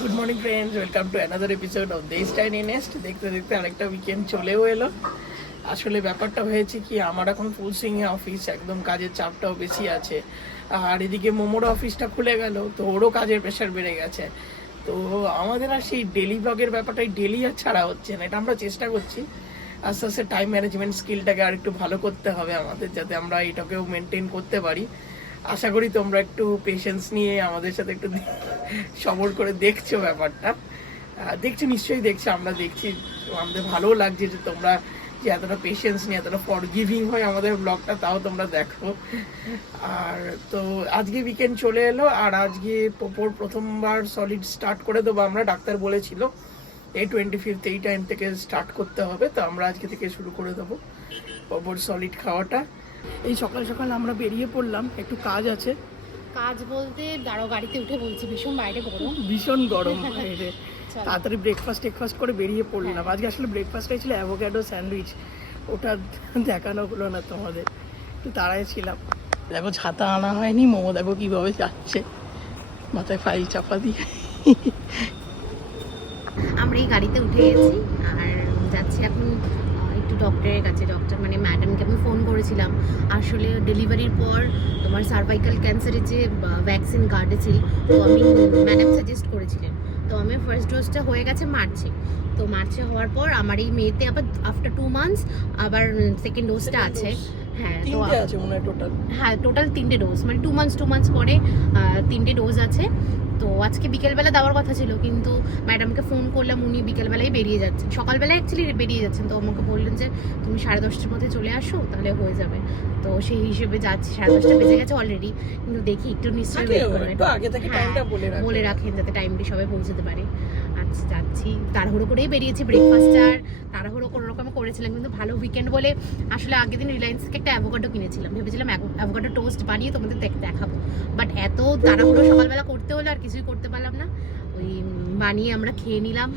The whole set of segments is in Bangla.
Good morning friends, welcome to another episode of this tiny nest. দেখতে দেখতে আরেকটা উইকেন্ড চলেও এলো। আসলে ব্যাপারটা হয়েছে কি, আমার এখন ফুল সুইংয়ে অফিস, একদম কাজের চাপটাও বেশি আছে। আর এদিকে মোমোর অফিসটা খুলে গেল, তো ওরও কাজের প্রেশার বেড়ে গেছে। তো আমাদের আর সেই ডেলি ব্লগের ব্যাপারটাই ডেলি আর ছাড়া হচ্ছে না। এটা আমরা চেষ্টা করছি আস্তে আস্তে টাইম ম্যানেজমেন্ট স্কিলটাকে আর একটু ভালো করতে হবে আমাদের, যাতে আমরা এটাকেও মেনটেন করতে পারি। আশা করি তোমরা একটু পেশেন্স নিয়ে আমাদের সাথে একটু সবর করে দেখছো ব্যাপারটা। দেখছো, নিশ্চয়ই দেখছো, আমরা দেখছি। আমাদের ভালোও লাগছে যে তোমরা যে এতটা পেশেন্স নিয়ে এতটা ফরগিভিং হয় আমাদের ব্লগটা, তাও তোমরা দেখো। আর তো আজকে উইকেন্ড চলে এলো, আর আজকে পোপোর প্রথমবার সলিড স্টার্ট করে দেবো আমরা। ডাক্তার বলেছিল এই 25 এই টাইম থেকে স্টার্ট করতে হবে, তো আমরা আজকে থেকে শুরু করে দেবো পোপোর সলিড খাওয়াটা। এই সকাল সকাল আমরা বেরিয়ে পড়লাম, একটু কাজ আছে। কাজ বলতে দাঁড়ো, গাড়িতে উঠে বলছি, ভীষণ বাইরে গরম, ভীষণ গরম বাইরে। তাড়াতাড়ি ব্রেকফাস্ট করে বেরিয়ে পড়লাম। আজকে আসলে ব্রেকফাস্টটাই ছিল অ্যাভোকাডো স্যান্ডউইচ, ওটা দেখানো হলো না তোমাদের, একটু তাড়ায় ছিলাম। দেখো ছাতা আনা হয়নি, মোমো দেখো কীভাবে যাচ্ছে মাথায় ফাইল চাপা দিয়ে। আমরা এই গাড়িতে উঠে গেছি আর যাচ্ছি এখন একটু ডক্টরের কাছে। ডক্টর মানে ম্যাডামকে আমি ফোন করেছিলাম। আসলে ডেলিভারির পর তোমার সার্ভাইকাল ক্যান্সারের যে ভ্যাকসিন কার্ডে ছিল, তো আমি ম্যাডাম সাজেস্ট করেছিলেন। তো আমি ফার্স্ট ডোজটা হয়ে গেছে মার্চে। তো মার্চে হওয়ার পর আমার এই মেতে আবার আফটার 2 months আবার সেকেন্ড ডোজটা আছে। হ্যাঁ, তো হ্যাঁ টোটাল 3টে ডোজ, মানে 2 months পরে 3টে ডোজ আছে। তো আজকে বিকেলবেলা দেওয়ার কথা ছিল, কিন্তু ম্যাডামকে ফোন করলাম, উনি বিকেলবেলায় বেরিয়ে যাচ্ছেন। সকালবেলায় অ্যাকচুয়ালি বেরিয়ে যাচ্ছেন, তো আমাকে বললেন যে তুমি 10:30টার মধ্যে চলে আসো, তাহলে হয়ে যাবে। তো সেই হিসেবে যাচ্ছি। 10:30টা বেজে গেছে অলরেডি, কিন্তু দেখি একটু নিশ্চয়ই বলে রাখেন যাতে টাইমলি সবাই পৌঁছতে পারে। আচ্ছা যাচ্ছি, তাড়াহুড়ো করেই বেরিয়েছি। ব্রেকফাস্ট আর তাড়াহুড়ো কোনো রকমে করেছিলাম, কিন্তু ভালো উইকেন্ড বলে আসলে আগের দিন রিলায়েন্স থেকে একটা অ্যাভোকাডো কিনেছিলাম। ভেবেছিলাম অ্যাভোকাডো টোস্ট বানিয়ে তোমাদের দেখাবো, বাট এত তাড়াহুড়ো সকালবেলা করতে হলো আর কিছুই করতে পারলাম না। ওই বানিয়ে আমরা খেয়ে নিলাম।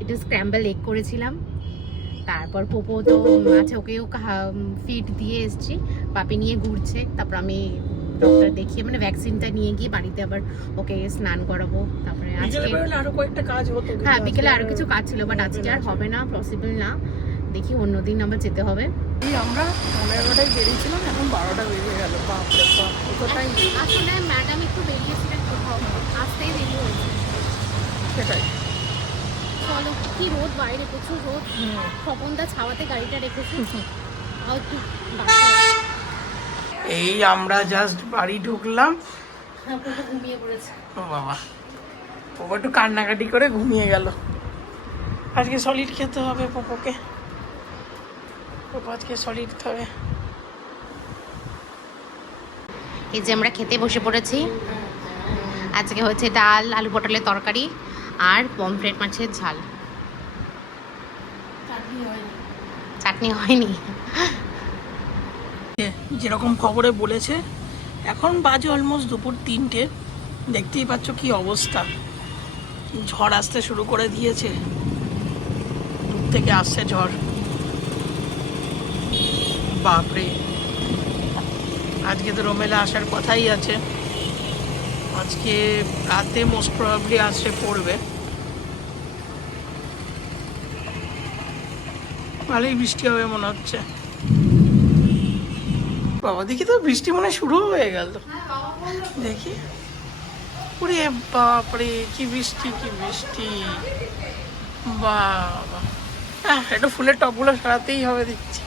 একটু স্ক্র্যাম্বল এগ করেছিলাম। তারপর পোপো তো আছে, ওকেও ফিড দিয়ে এসছি, পাপি নিয়ে ঘুরছে। তারপর আমি ডক্টর দেখিয়ে মানে ভ্যাকসিনটা নিয়ে গিয়ে বাড়িতে আবার ওকে স্নান করাবো। তারপরে আজকে আরো কয়েকটা কাজ হতো, হ্যাঁ বিকেলে আরো কিছু কাজ ছিল, বাট আজকে আর হবে না, পসিবল না। দেখি অন্যদিন আবার যেতে হবে। আমরা 11টায় বেরিয়েছিলাম, এখন 12টা বেজে গেল। বাপরে বাপ, কোথায় আসলে ম্যাডাম একটু বেরিয়েছিলেন কোথাও, আসতেই দেরি হয়েছে। সেটাই। চলো, কি রোদ বাইরে, প্রচুর রোদ। স্বপনদা ছাওয়াতে গাড়িটা রেখেছি। এই আমরা জাস্ট বাড়ি ঢুকলাম। ঘুমিয়ে পড়েছে। ও বাবা, পোপো একটু কান্নাকাটি করে ঘুমিয়ে গেল। আজকে সলিড খেতে হবে পোপোকে, পোপো আজকে সলিড খাবে। এই যে আমরা খেতে বসে পড়েছি। আজকে হচ্ছে ডাল, আলু পটলের তরকারি আর পমফ্রেট মাছের ঝাল। চাটনি হয়নি। যেরকম খবরে বলেছে, এখন বাজে অলমোস্ট দুপুর 3টে। দেখতেই পাচ্ছ কি অবস্থা, ঝড় আসতে শুরু করে দিয়েছে, দূর থেকে আসছে ঝড়। বাপরে, আজকে তো রোমেলা আসার কথাই আছে। আজকে রাতে মোস্ট প্রবাবলি আসে পড়বে। ভালোই বৃষ্টি হবে মনে হচ্ছে। বাবা, দেখি তো বৃষ্টি মনে শুরু হয়ে গেল। দেখি, ওরে বাপরে, কি বৃষ্টি কি বৃষ্টি! বাবা, একটু ফুলের টবগুলো সারাতেই হবে দেখছি।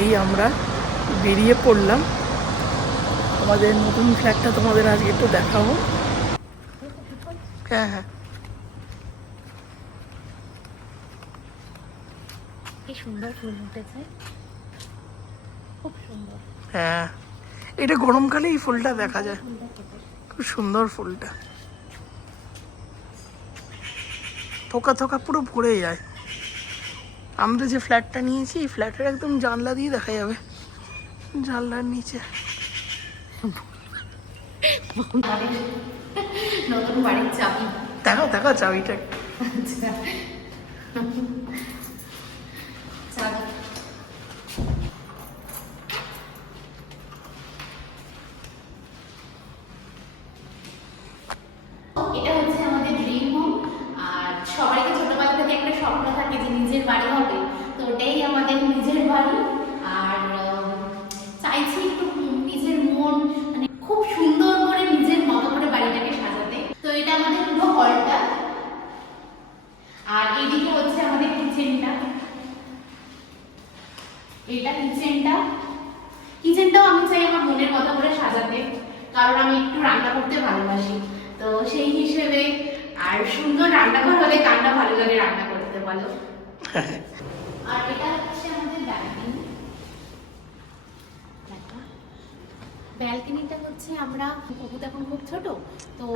এই আমরা বেরিয়ে পড়লাম, আমাদের নতুন ফ্ল্যাটটা তোমাদের আজকে একটু দেখাবো। হ্যাঁ হ্যাঁ, কি সুন্দর ফুল উঠেছে, খুব সুন্দর। হ্যাঁ, এটা গরমকালে এই ফুলটা দেখা যায়, খুব সুন্দর ফুলটা। থোকা থোকা পুরো ভরে যায়। আমরা যে ফ্ল্যাটটা নিয়েছি এই ফ্ল্যাটের একদম জানলা দিয়ে দেখা যাবে, জানলার নিচে। নতুন বাড়ির চাবি। দেখো দেখো চাবিটা। আচ্ছা, চাবি। এটা হচ্ছে আমাদের ড্রিম হোম। আর সবারই তো ছোটবেলা থেকে একটা স্বপ্ন থাকে যে নিজের বাড়ি হবে, তো ওটাই আমাদের নিজের বাড়ি। আর চাইছি একটু নিজের মন মানে খুব সুন্দর করে নিজের মতো করে বাড়িটাকে সাজাতে। তো এটা আমাদের পুরো হলটা, আর এদিকে হচ্ছে আমাদের কিচেনটা। এটা কিচেনটাও আমি চাই আমার মনের মতো করে সাজাতে, কারণ আমি একটু রান্না করতে ভালোবাসি। তো সেই হিসেবে, আর সুন্দর রান্নাঘর হলে কান্না ভালো লাগে রান্না করতে, বলো। আর এটা হচ্ছে আমাদের ব্যালকনি। ব্যালকনিটা হচ্ছে আমরা, কুকু তো এখন খুব ছোট, তো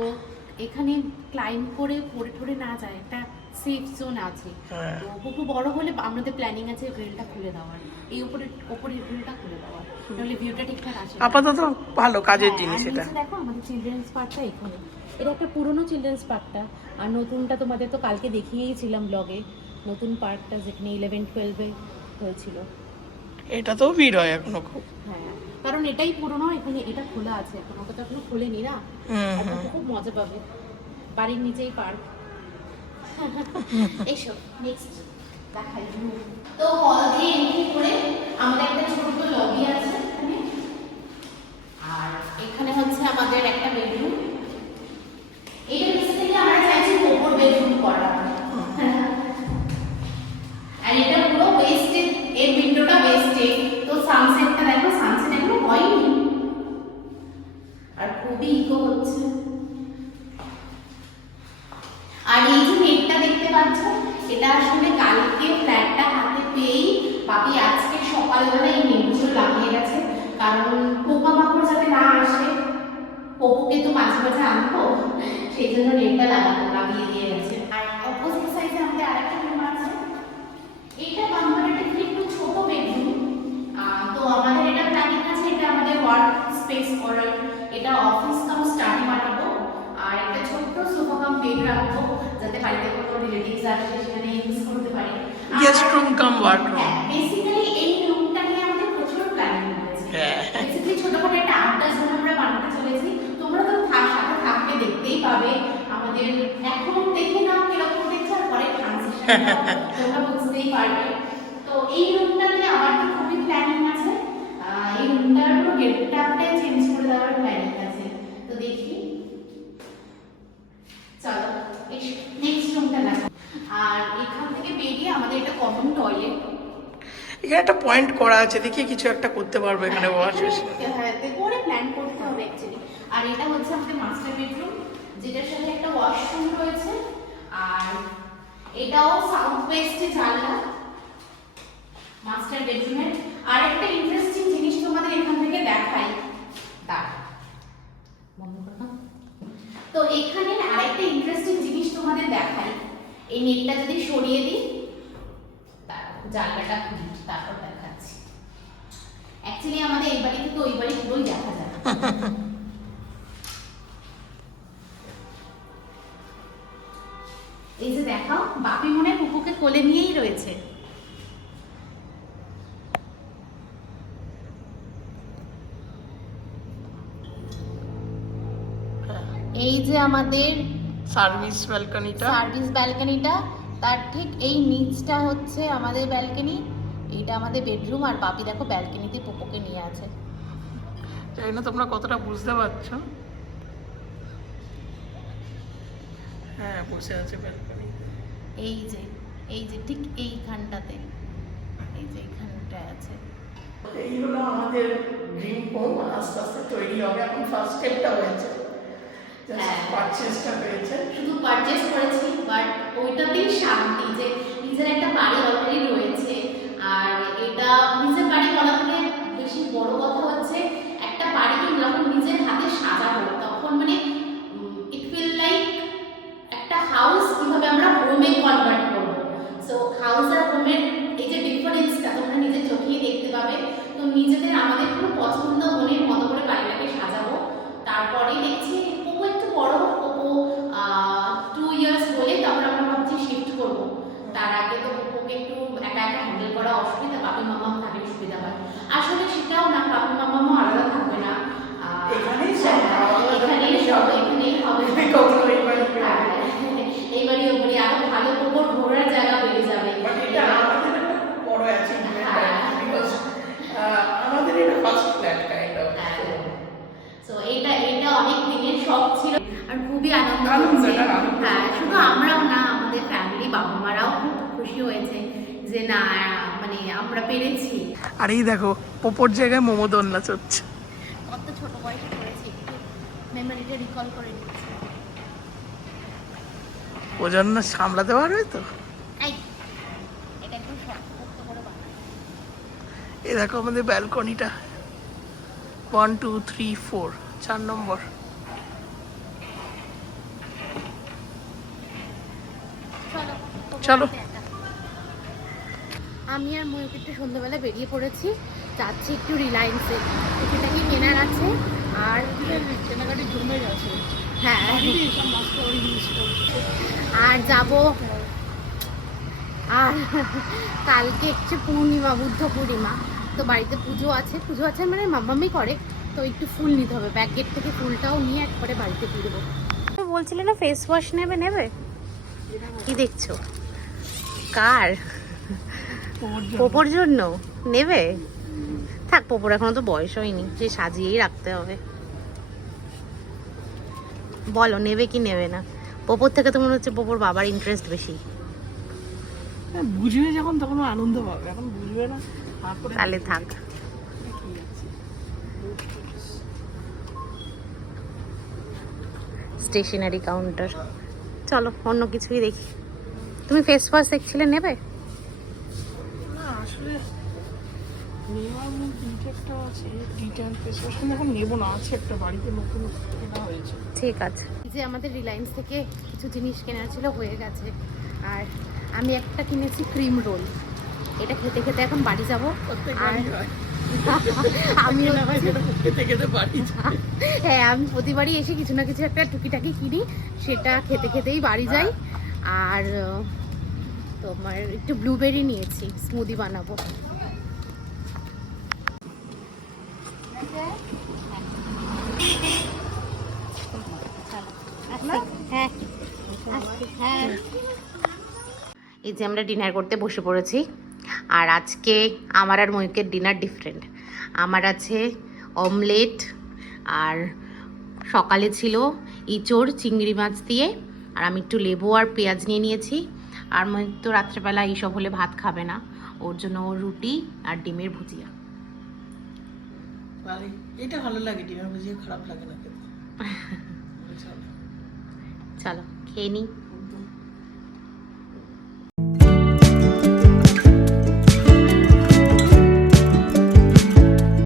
এখানে ক্লাইম্ব করে পড়ে ঠরে না যায়, একটা সেফ জোন আছে। তো কুকু বড় হলে আমাদের প্ল্যানিং আছে গ্রিলটা খুলে দেওয়ার, এই উপরের গ্রিলটা খুলে দেওয়ার, তাহলে ভিউটা ঠিকঠাক আসে। আপাতত ভালো কাজের জিনিস এটা। দেখো আমাদের চিলড্রেন্স পার্কটা এখানে, এটা একটা পুরনো চিলড্রেন্স পার্কটা, আর নতুনটা তোমাদের তো কালকে দেখিয়েইছিলাম ব্লগে, নতুন পার্কটা যেখানে 11-12-এ হয়েছিল। এটা তো ভিড় হয় এখনো খুব। হ্যাঁ, কারণ এটাই পুরনো, এখানে এটা খোলা আছে এখন, ওটা তো এখনো খোলেনি না। এখন খুব মজা পাবে, বাড়ির নিচেই পার্ক। এসো নেক্সট দেখাই। তো হল দিয়ে এন্ট্রি করে আমাদের একটা ছোট লবি আছে এখানে, আর এখানে হচ্ছে আমাদের একটা বেডরুম। এই নিচে থেকে আমরা চাইছি ওপর বেডরুম করা, আর এটা পুরো ওয়েস্টে, এর উইন্ডোটা ওয়েস্টে। তো সানসেটটা দেখো, সানসেট এখনো হয়নি, আর খুবই ইকো হচ্ছে। আর এই যে নেটটা দেখতে পাচ্ছ, এটা আসলে কালকে ফ্ল্যাটটা হাতে পেয়েই বাপি আজকে সকালবেলা এই নেটগুলো লাগিয়ে গেছে, কারণ পোকামাকড় যাতে না আসে, পপুকে তো মাঝে মাঝে আনবো, সেই জন্য নেটটা লাগিয়ে দিয়ে গেছে। আর অপোজিট সাইডে আমাদের আরেকটা রুম আছে, এটা কম্পারেটিভলি একটু ছোট বেডরুম। তো আমাদের এটা প্ল্যানিং আছে, এটা আমাদের ওয়ার্ক স্পেস করার, এটা অফিস কাম স্টাডি বানাবো, আর একটা ছোট্ট সোফা কাম বেড রাখবো, যাতে বাড়িতে কোনো রিলেটিভস আসে সেখানে ইউজ করতে পারি। গেস্ট রুম কাম ওয়ার্ক রুম। বেসিক্যালি এই রুমটা নিয়ে আমাদের প্রচুর প্ল্যানিং হয়েছে। বেসিক্যালি ছোটখাটো একটা আড্ডা জোন আমরা বানাতে চলেছি, তোমরা তো সাথে থাকবে, দেখতেই পাবে আমাদের এখন দেখে নাও কিরকম দেখছো, আর পরে ট্রানজিশন তোমরা বুঝতেই পারবে। তো এই রুমটাতে আমার তো খুবই প্ল্যানিং আছে, এই রুমটার পুরো গেটআপটাই চেঞ্জ করে দেওয়ার প্ল্যানিং আছে। তো দেখি, চলো নেক্সট রুমটা দেখো। আর এখান থেকে বেরিয়ে আমাদের এটা কমন টয়লেট, এখানে একটা পয়েন্ট করা আছে, দেখি কিছু একটা করতে পারবো এখানে ওয়াশ বেসিন। হ্যাঁ, পরে প্ল্যান করতে হবে অ্যাকচুয়ালি। আর এটা হচ্ছে আমাদের মাস্টার বেডরুম, যেটার সাথে একটা ওয়াশরুম রয়েছে, আর এটাও সাউথ ওয়েস্টে জানলা মাস্টার বেডরুমের। আর একটা ইন্টারেস্টিং জিনিস তোমাদের এখান থেকে দেখাই, তো এখানে আরেকটা ইন্টারেস্টিং জিনিস তোমাদের দেখাই, এই নেটটা যদি সরিয়ে দিই, জানলাটা খুলি, তারপর দেখাচ্ছি। অ্যাকচুয়ালি আমাদের এই বাড়ি থেকে ওই বাড়ি পুরোই দেখা যায়। এই যে দেখাও, বাপি মনে কুকুকে কোলে নিয়েই রয়েছে। এই যে আমাদের সার্ভিস ব্যালকনিটা, তার ঠিক এই নিচটা হচ্ছে আমাদের ব্যালকনি, এইটা আমাদের বেডরুম। আর বাপি দেখো ব্যালকনিতে পোপোকে নিয়ে আছে। জানি না তোমরা কতটা বুঝতে পারছো। হ্যাঁ, বসে আছে ব্যালকনি। এই যে ঠিক এইখানটাতে, এই যে এইখানটায় আছে। এই হলো আমাদের ড্রিম হোম, আস্তে আস্তে তৈরি হবে। এখন ফার্স্ট স্টেপটা হয়েছে, পারচেজটা হয়েছে, শুধু পারচেজ করেছি, বাট ওইটাতেই শান্তি যে নিজের একটা বাড়ি অলরেডি রয়েছে। আর এটা নিজের বাড়ি বলা থেকে বেশি বড় কথা হচ্ছে, একটা বাড়িকে যখন নিজের হাতে সাজাবো, তখন মানে ইট ফিল লাইক একটা হাউস কিভাবে আমরা হোম হোমে কনভার্ট করবো। সো হাউস আর হোমের এই যে ডিফারেন্সটা তোমরা নিজের চোখেই দেখতে পাবে। তো নিজেদের আমাদের কোনো পছন্দ মনের মতো করে বাড়িটাকে সাজাবো। তারপরে দেখছি পোপো একটু বড়, পোপো 2 ইয়ার্স হলে তারপর আমরা ভাবছি শিফট করবো। তার আগে তো পোপোকে একটু একা একা হ্যান্ডেল করা অসুবিধা, পাপি মামাম থাকলে সুবিধা হয়। আসলে সেটাও না, পাপি মামামও আলাদা থাকবে না, এখানেই হবে। এইবারই ওবারই আরো ভালো পোপোর ঘোরার জায়গা পেয়ে যাবে। আমাদের এটা first flat kind of. So এটা অনেক দিনের শখ ছিল আর খুবই আনন্দ হচ্ছে। হ্যাঁ, শুধু আমরাও না, আমাদের ফ্যামিলি বাবা মারাও খুব খুশি হয়েছে যে না মানে আমরা পেরেছি। আর এই দেখো পোপোর জায়গায় মোমো দোলনা চলছে। কত ছোট বয়সে করেছি, মেমোরিটা রিকল করে নিচ্ছি। ও জন্য সামলাতে পারবে তো। এই এটা একটু শক্ত করে বানাই। এই দেখো আমাদের ব্যালকনিটা 1 2 3 4 4 নম্বর। চলো। আমি আর ময়ূক একটু সন্ধ্যাবেলা বেরিয়ে পড়েছি, যাচ্ছি একটু রিলায়েন্সে, সেটাকে কেনার আছে। আর কেনাকাটি জমে গেছে। হ্যাঁ, আর যাব। আর কালকে হচ্ছে পূর্ণিমা, বুদ্ধ পূর্ণিমা, তো বাড়িতে পুজো আছে মানে মাম্মামি করে, তো একটু ফুল নিতে হবে। ব্যাক গেট থেকে ফুলটাও নিয়ে একবারে বাড়িতে ফিরবো। বলছিলে না ফেস ওয়াশ নেবে কি দেখছো? কার? পোপোর জন্য নেবে? থাক, পোপোর এখনো তো বয়স হয়নি যে সাজিয়েই রাখতে হবে। বলো নেবে কি নেবে না? পোপোর থেকে তো মনে হচ্ছে পোপোর বাবার ইন্টারেস্ট বেশি। বুঝবে যখন তখন আনন্দ পাবে, এখন বুঝবে না। তাহলে থাক। স্টেশনারি কাউন্টার, চলো অন্য কিছুই দেখি। তুমি ফেস ওয়াশ দেখছিলে, নেবে? না আসলে নেওয়ার মধ্যে একটা আছে, ডিটেল ফেস ওয়াশ এখন নেবো না, আছে একটা বাড়িতে নতুন কেনা হয়েছে। ঠিক আছে। যে আমাদের রিলায়েন্স থেকে কিছু জিনিস কেনার ছিল, হয়ে গেছে। আর আমি একটা কিনেছি ক্রিম রোল, এটা খেতে খেতে এখন বাড়ি যাব। আর আমি খেতে খেতে বাড়ি। হ্যাঁ, আমি প্রতিবারই এসে কিছু না কিছু একটা টুকিটাকি কিনি, সেটা খেতে খেতেই বাড়ি যাই। আর তোমার একটু ব্লুবেরি নিয়েছি, স্মুদি বানাবো। হ্যাঁ, এই যে আমরা ডিনার করতে বসে পড়েছি। আর আজকে আমার আর ময়ূকের ডিনার ডিফারেন্ট। আমার আছে অমলেট, আর সকালে ছিল ইঁচড় চিংড়ি মাছ দিয়ে, আর আমি একটু লেবু আর পেঁয়াজ নিয়ে নিয়েছি। আর ময়ূক তো রাত্রেবেলা এইসব হলে ভাত খাবে না, ওর জন্য ও রুটি আর ডিমের ভুজিয়া। এটা ভালো লাগে, ডিমের ভুজিয়া খারাপ লাগে না খেতে। চলো খেয়ে নিই।